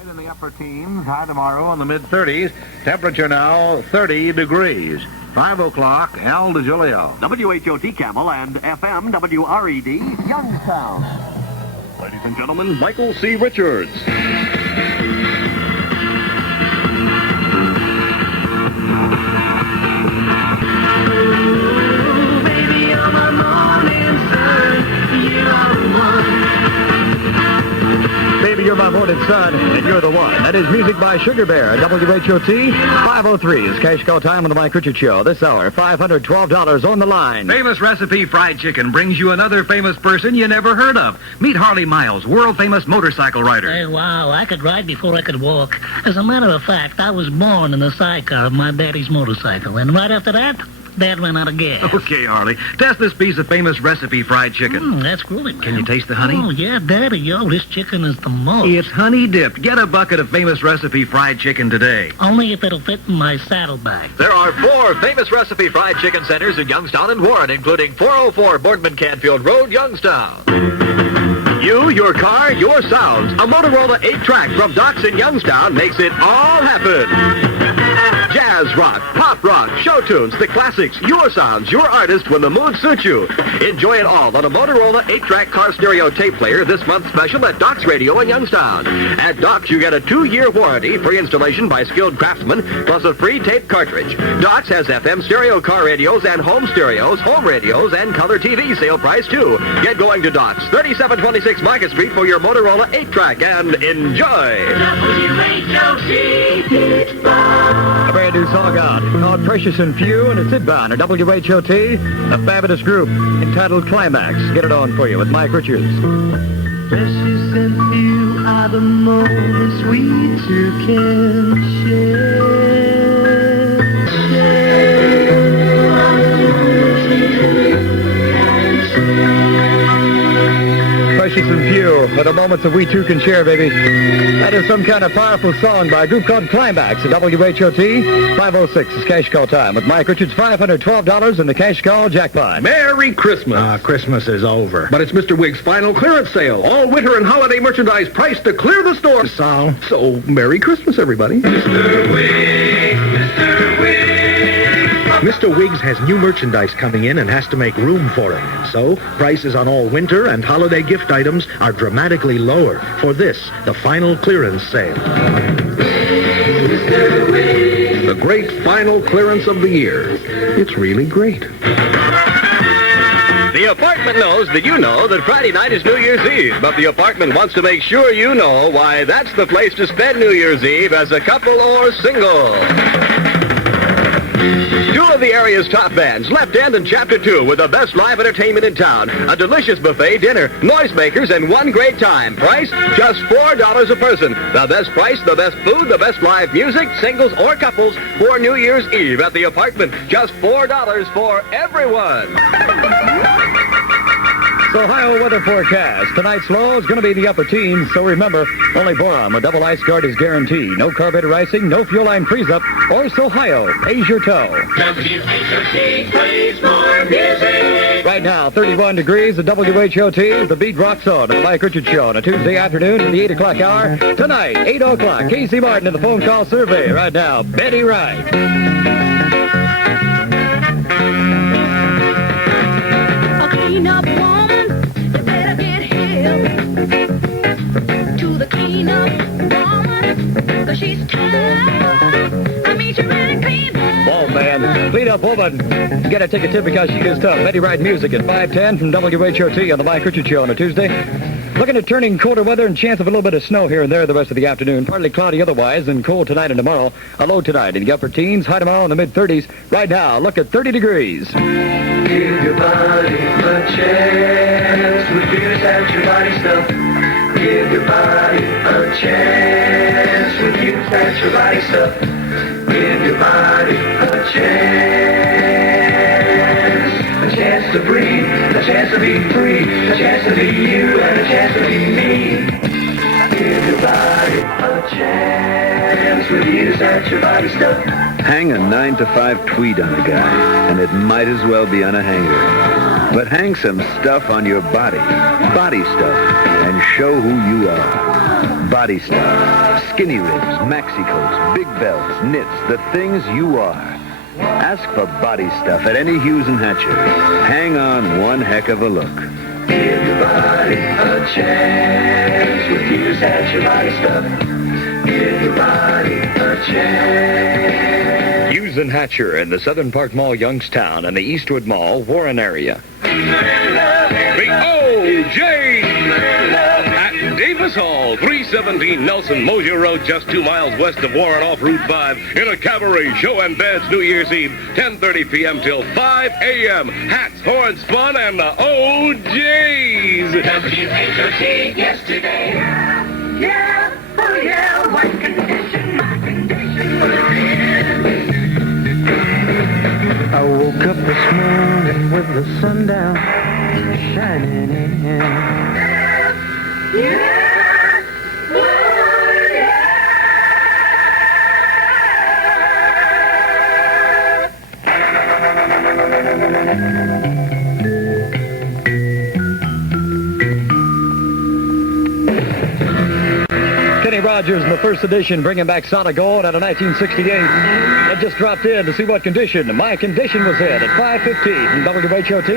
In the upper teens, high tomorrow in the mid-30s. Temperature now 30 degrees. 5 o'clock, Al DeJulio. WHOT Camel and FM WRED Youngstown. Ladies and gentlemen, Michael C. Richards. Baby, you're my morning sun. You are the one. Baby, you're my morning sun, and you're the one. That is music by Sugar Bear. WHOT 503 is cash call time on the Mike Richards Show. This hour, $512 on the line. Famous Recipe Fried Chicken brings you another famous person you never heard of. Meet Harley Miles, world-famous motorcycle rider. Hey, wow, I could ride before I could walk. As a matter of fact, I was born in the sidecar of my daddy's motorcycle, and right after that, Dad ran out of gas. Okay, Harley, test this piece of Famous Recipe Fried Chicken. That's groovy. Can you taste the honey? Oh, yeah, Daddy, yo, this chicken is the most. It's honey-dipped. Get a bucket of Famous Recipe Fried Chicken today. Only if it'll fit in my saddlebag. There are 4 Famous Recipe Fried Chicken centers in Youngstown and Warren, including 404 Boardman Canfield Road, Youngstown. You, your car, your sounds. A Motorola 8-track from Doc's in Youngstown makes it all happen. Jazz rock, pop rock, show tunes, the classics, your sounds, your artist when the mood suits you. Enjoy it all on a Motorola 8-track car stereo tape player this month special at Doc's Radio in Youngstown. At Doc's, you get a 2-year warranty, free installation by skilled craftsmen, plus a free tape cartridge. Doc's has FM stereo car radios and home stereos, home radios, and color TV sale price, too. Get going to Doc's, 3726 Market Street for your Motorola 8-track, and enjoy. A brand new song out called Precious and Few, and it's inbound at WHOT, a fabulous group entitled Climax. Get it on for you with Mike Richards. Precious and few are the moments we two can share. Precious and few are the moments that we two can share, baby. That is some kind of powerful song by a group called Climax at WHOT. 506 is cash call time with Mike Richards. $512 in the cash call jackpot. Merry Christmas. Christmas is over. But it's Mr. Wig's final clearance sale. All winter and holiday merchandise priced to clear the store. So, Merry Christmas, everybody. Mr. Wiggs, Mr. Wiggs. Mr. Wiggs has new merchandise coming in and has to make room for it. So, prices on all winter and holiday gift items are dramatically lower for this, the final clearance sale. Mr. Wiggs. The great final clearance of the year. It's really great. The apartment knows that you know that Friday night is New Year's Eve, but the apartment wants to make sure you know why that's the place to spend New Year's Eve as a couple or single. 2 of the area's top bands, Left End and Chapter 2, with the best live entertainment in town. A delicious buffet dinner, noisemakers, and one great time. Price, just $4 a person. The best price, the best food, the best live music, singles or couples, for New Year's Eve at the apartment. Just $4 for everyone. So, Ohio weather forecast. Tonight's low is going to be in the upper teens, so remember, only boron with double ice guard is guaranteed. No carburetor icing, no fuel line freeze-up, or Ohio pays your tow. WHOT plays more music. Right now, 31 degrees at WHOT. The beat rocks on at the Mike Richards Show on a Tuesday afternoon at the 8 o'clock hour. Tonight, 8 o'clock, Casey Martin in the phone call survey. Right now, Betty Wright. Clean-up woman, you better get help to the clean-up woman, 'cause she's tired. I mean, she really clean up. Oh, man. Clean-up woman. Get a ticket, too, because she is tough. Betty Wright Music at 5:10 from WHOT on the Mike Richards Show on a Tuesday. Looking at turning colder weather and chance of a little bit of snow here and there the rest of the afternoon. Partly cloudy otherwise, and cold tonight and tomorrow. A low tonight in the upper teens, high tomorrow in the mid-30s. Right now, look at 30 degrees. Give your body a chance with Views at Your Body stuff. Give your body a chance with Views at Your Body stuff. Give your body a chance to breathe, a chance to be free, a chance to be you, and a chance to be me. Give your body a chance with Views at Your Body stuff. Hang a 9-to-5 tweed on a guy, and it might as well be on a hanger. But hang some stuff on your body stuff, and show who you are. Body stuff, skinny ribs, maxi coats, big belts, knits, the things you are. Ask for Body Stuff at any Hughes and Hatcher. Hang on one heck of a look. Give your body a chance with Hughes Hatcher Body Stuff. Give your body a chance. Hughes and Hatcher in the Southern Park Mall, Youngstown, and the Eastwood Mall, Warren area. The O.J. at Davis Hall, 317 Nelson Mosier Road, just 2 miles west of Warren off Route 5, in a cabaret show and dance New Year's Eve, 10:30 p.m. till 5 a.m. Hats, horns, fun, and the O.J.'s. WHOT yesterday. Yeah, oh yeah, what condition, my condition was in. I woke up this morning with the sun down, shining in. Yeah, oh yeah. Kenny Rogers in the first edition, bringing back Solid Gold out of 1968. I just dropped in to see what condition my condition was in at 5:15 from WHOT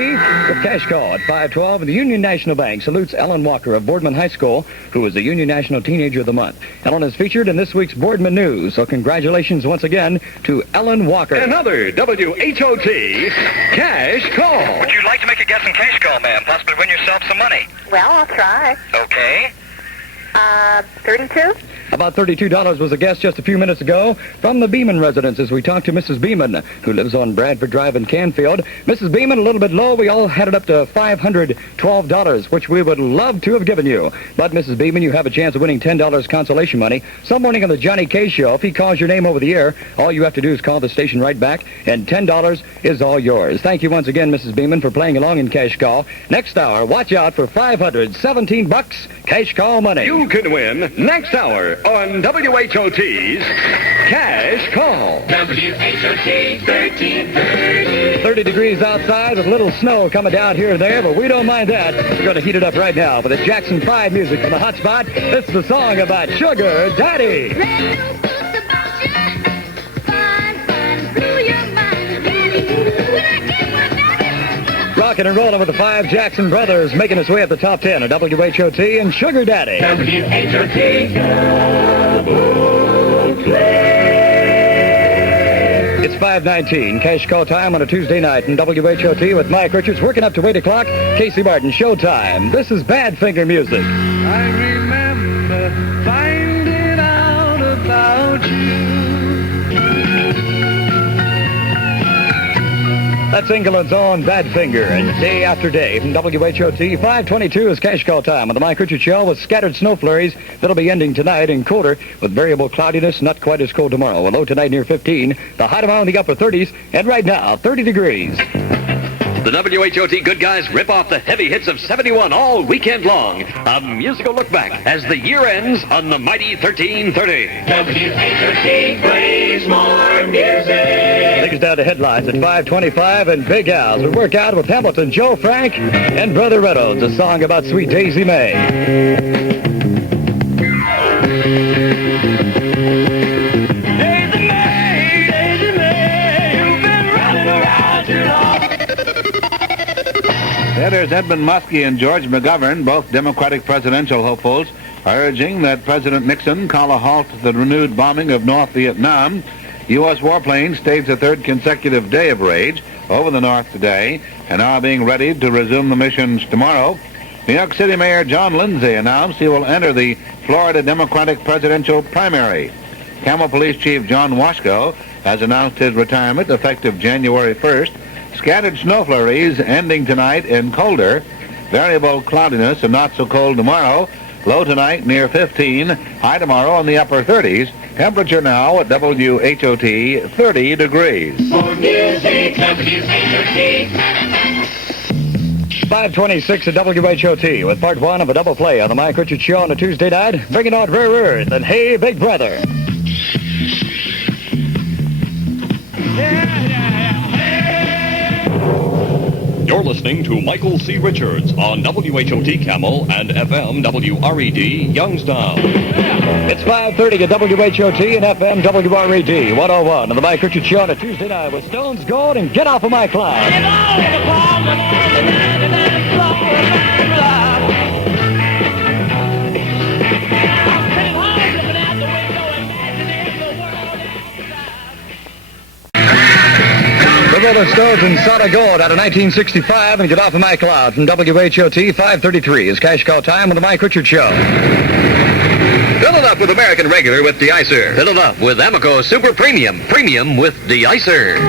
with cash call at 5:12. And the Union National Bank salutes Ellen Walker of Boardman High School, who was the Union National Teenager of the Month. Ellen is featured in this week's Boardman News, so congratulations once again to Ellen Walker. Another WHOT cash call. Would you like to make a guess in cash call, ma'am? Possibly win yourself some money. Well, I'll try. Okay. 32? About $32 was a guess just a few minutes ago from the Beeman residence as we talked to Mrs. Beeman, who lives on Bradford Drive in Canfield. Mrs. Beeman, a little bit low. We all had it up to $512, which we would love to have given you. But, Mrs. Beeman, you have a chance of winning $10 consolation money some morning on the Johnny K Show. If he calls your name over the air, all you have to do is call the station right back, and $10 is all yours. Thank you once again, Mrs. Beeman, for playing along in Cash Call. Next hour, watch out for $517 Cash Call money. You can win next hour on WHOT's Cash Call. WHOT 1330. 30 degrees outside with a little snow coming down here and there, but we don't mind that. We're going to heat it up right now with the Jackson 5 music from the hot spot. This is the song about Sugar Daddy. Rockin' and rolling with the 5 Jackson Brothers, making its way at the top 10 of WHOT and Sugar Daddy. It's 5:19, cash call time on a Tuesday night in WHOT with Mike Richards working up to 8 o'clock. Casey Martin, showtime. This is Badfinger music. I remember finding out about you. That's England's own Badfinger, and day after day from WHOT, 5:22 is cash call time on the Mike Richards Show with scattered snow flurries that'll be ending tonight and colder with variable cloudiness, not quite as cold tomorrow. A low tonight near 15, the high tomorrow in the upper 30s, and right now, 30 degrees. The WHOT good guys rip off the heavy hits of 71 all weekend long. A musical look back as the year ends on the mighty 1330. WHOT plays more music. Take us down to headlines at 5:25 and Big Al's. We work out with Hamilton, Joe Frank, and Brother Reynolds, a song about sweet Daisy May. Senators Edmund Muskie and George McGovern, both Democratic presidential hopefuls, are urging that President Nixon call a halt to the renewed bombing of North Vietnam. U.S. warplanes staged a third consecutive day of raids over the North today and are being readied to resume the missions tomorrow. New York City Mayor John Lindsay announced he will enter the Florida Democratic presidential primary. Camel Police Chief John Washko has announced his retirement effective January 1st. Scattered snow flurries ending tonight in colder. Variable cloudiness and not so cold tomorrow. Low tonight near 15. High tomorrow in the upper 30s. Temperature now at WHOT 30 degrees. More music, WHOT. 5:26 at WHOT with part one of a double play on the Mike Richards Show on a Tuesday night. Bringing out Rare Earth and Hey Big Brother. You're listening to Michael C. Richards on WHOT Camel and FM WRED Youngstown. It's 5:30 at WHOT and FM WRED 101 on the Mike Richards Show on a Tuesday night with Stones Gold and Get Off of My Cloud. The Rolling Stones and Solid Gold out of 1965 and Get Off of My Cloud from WHOT 5:33 is cash call time on the Mike Richards Show. Fill it up with American Regular with de-icer. Fill it up with Amoco Super Premium. Premium with de-icer.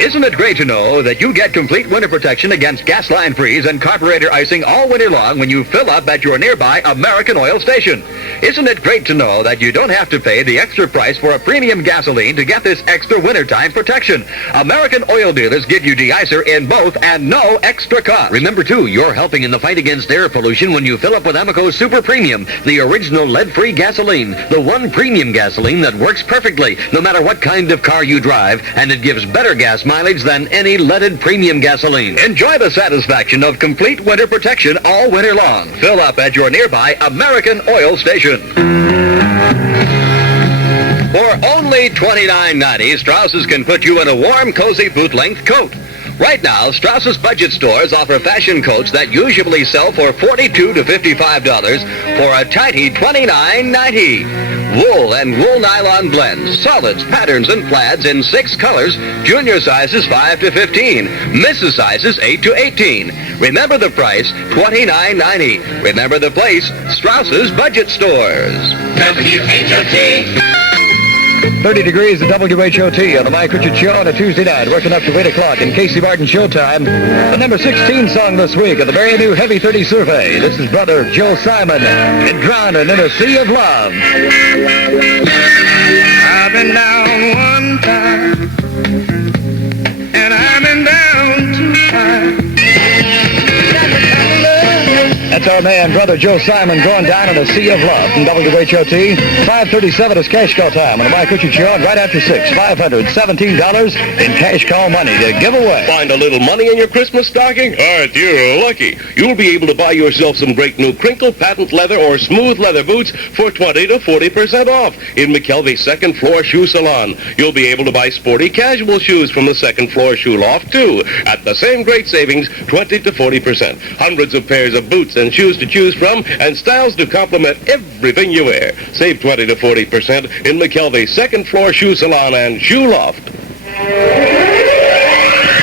Isn't it great to know that you get complete winter protection against gas line freeze and carburetor icing all winter long when you fill up at your nearby American Oil station? Isn't it great to know that you don't have to pay the extra price for a premium gasoline to get this extra wintertime protection? American Oil dealers give you de-icer in both and no extra cost. Remember, too, you're helping in the fight against air pollution when you fill up with Amoco Super Premium, the original lead-free gasoline, the one premium gasoline that works perfectly no matter what kind of car you drive, and it gives better gas mileage than any leaded premium gasoline. Enjoy the satisfaction of complete winter protection all winter long. Fill up at your nearby American Oil station. For only $29.90, Straus's can put you in a warm, cozy boot-length coat. Right now, Straus's budget stores offer fashion coats that usually sell for $42 to $55 for a tidy $29.90. Wool and wool nylon blends, solids, patterns, and plaids in 6 colors, junior sizes 5 to 15, misses sizes 8 to 18. Remember the price, $29.90. Remember the place, Straus's Budget Stores. WHOT. 30 degrees at WHOT on the Mike Richards Show on a Tuesday night, working up to 8 o'clock in Casey Martin Showtime. The number 16 song this week of the brand new Heavy 30 Survey. This is Brother Joe Simon and Drowning in a Sea of Love. I've been down one time, and I've been down 2 times. That's our man, Brother Joe Simon, going down in a sea of love from WHOT. 5:37 is cash call time on the Mike Richards Show. And right after 6, $517 in cash call money to give away. Find a little money in your Christmas stocking? Aren't you lucky? You'll be able to buy yourself some great new crinkle, patent leather, or smooth leather boots for 20 to 40% off in McKelvey's second floor shoe salon. You'll be able to buy sporty casual shoes from the second floor shoe loft, too. At the same great savings, 20 to 40%. Hundreds of pairs of boots and shoes to choose from and styles to complement everything you wear. Save 20 to 40% in McKelvey's second floor shoe salon and shoe loft.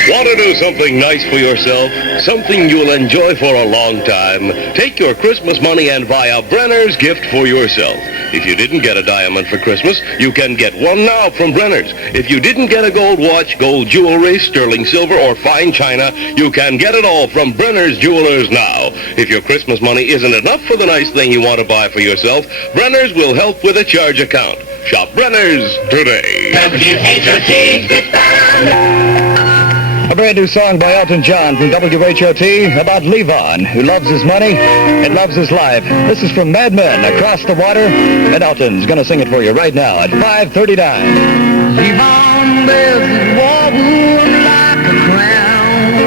Want to do something nice for yourself? Something you'll enjoy for a long time? Take your Christmas money and buy a Brenner's gift for yourself. If you didn't get a diamond for Christmas, you can get one now from Brenner's. If you didn't get a gold watch, gold jewelry, sterling silver, or fine china, you can get it all from Brenner's Jewelers now. If your Christmas money isn't enough for the nice thing you want to buy for yourself, Brenner's will help with a charge account. Shop Brenner's today. A brand new song by Elton John from WHOT about Levon, who loves his money and loves his life. This is from Mad Men, Across the Water, and Elton's going to sing it for you right now at 5:39. Levon bears his war wound like a crown.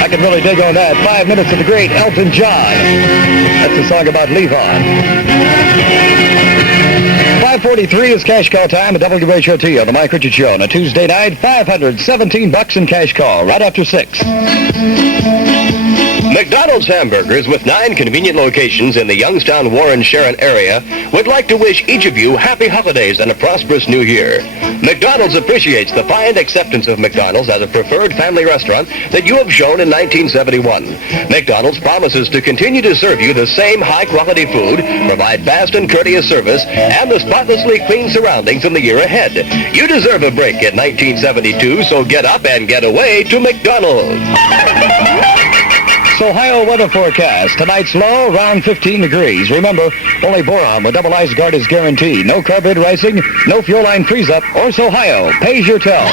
I can really dig on that. 5 minutes of the great Elton John. That's a song about Levon. 5:43 is cash call time at WHOT on the Mike Richards Show on a Tuesday night. $517 in cash call right after 6. McDonald's Hamburgers, with 9 convenient locations in the Youngstown, Warren, Sharon area, would like to wish each of you happy holidays and a prosperous new year. McDonald's appreciates the fine acceptance of McDonald's as a preferred family restaurant that you have shown in 1971. McDonald's promises to continue to serve you the same high-quality food, provide fast and courteous service, and the spotlessly clean surroundings in the year ahead. You deserve a break in 1972, so get up and get away to McDonald's. Ohio weather forecast. Tonight's low around 15 degrees. Remember, only boron with double ice guard is guaranteed. No carburetor icing, no fuel line freeze up. Orso Ohio pays your toll.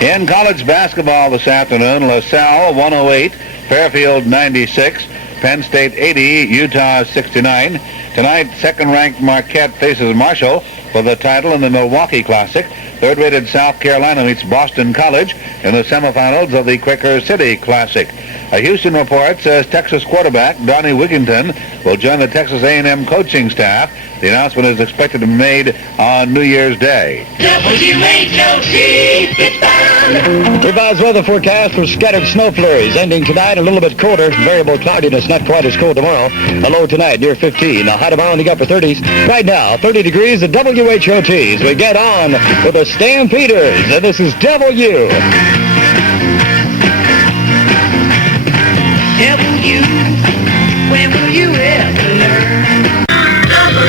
In college basketball this afternoon, LaSalle 108, Fairfield 96, Penn State 80, Utah 69. Tonight, second-ranked Marquette faces Marshall. for the title in the Milwaukee Classic. Third-rated South Carolina meets Boston College in the semifinals of the Quaker City Classic. A Houston report says Texas quarterback Donnie Wigginton will join the Texas A&M coaching staff. The announcement is expected to be made on New Year's Day. WHOT, it's bound. Revised weather forecast for scattered snow flurries ending tonight, a little bit colder. Variable cloudiness, not quite as cold tomorrow. A low tonight near 15. A high tomorrow in the upper 30s. Right now, 30 degrees at WHOTs. We get on with the Stampeders, and this is W. W, when will you ever learn? WHOT.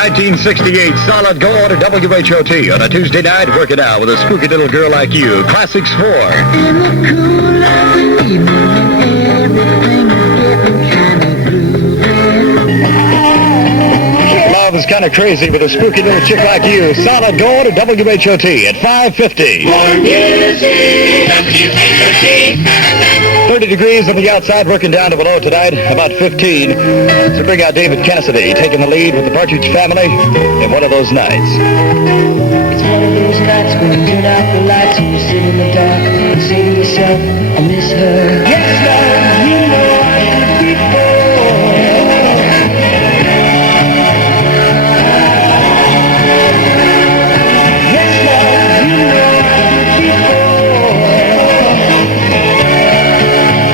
1968, solid gold at WHOT on a Tuesday night. Work it out with a spooky little girl like you. Classics 4. In the cool of the evening, everything is getting kind of blue. Love is kind of crazy with a spooky little chick like you. Solid gold at WHOT at 5:50. More music, WHOT. 30 degrees on the outside, working down to below tonight, about 15. So bring out David Cassidy, taking the lead with the Partridge Family in one of those nights. It's one of those nights when you turn out the lights and you sit in the dark and say to yourself, I miss her. Yes, love, you know I could be bored. Yes, love, you know I could be bored.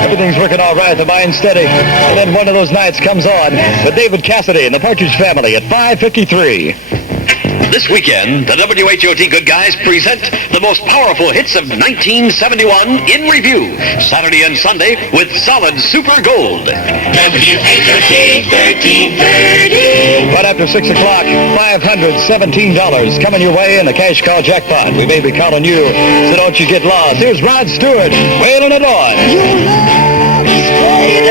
Everything's working all right, the mind's steady. And then one of those nights comes on with David Cassidy and the Partridge Family at 5:53. This weekend, the WHOT Good Guys present the most powerful hits of 1971 in review. Saturday and Sunday with solid super gold. WHOT 1330. Right after 6 o'clock, $517 coming your way in the cash call jackpot. We may be calling you, so don't you get lost. Here's Rod Stewart wailing it on. Your love is fading. I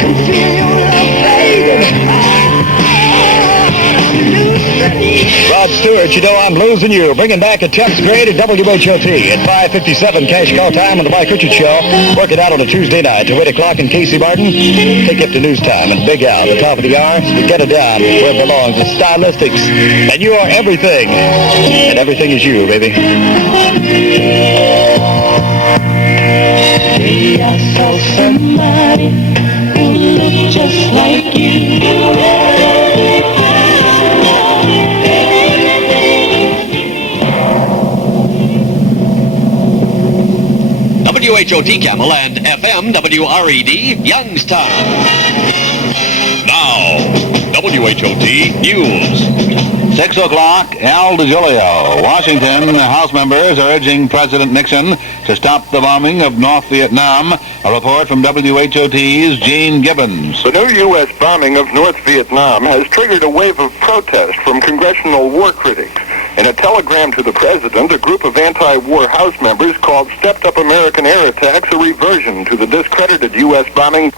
can feel your love fading. Rod Stewart, you know I'm losing you. Bringing back a 10th grade at WHOT at 5:57 cash call time on the Mike Richards Show. Work it out on a Tuesday night to 8 o'clock in Casey Martin. Take you up to news time and Big Al, the top of the hour. So we get it down where it belongs. The Stylistics. And you are everything. And everything is you, baby. Today I saw somebody who looked just like you. WHOT Camel and FM WRED Youngstown. Now, WHOT News. 6 o'clock, Al DeJulio. Washington House members urging President Nixon to stop the bombing of North Vietnam. A report from WHOT's Gene Gibbons. The new U.S. bombing of North Vietnam has triggered a wave of protest from congressional war critics. In a telegram to the president, a group of anti-war House members called stepped-up American air attacks a reversion to the discredited U.S. bombing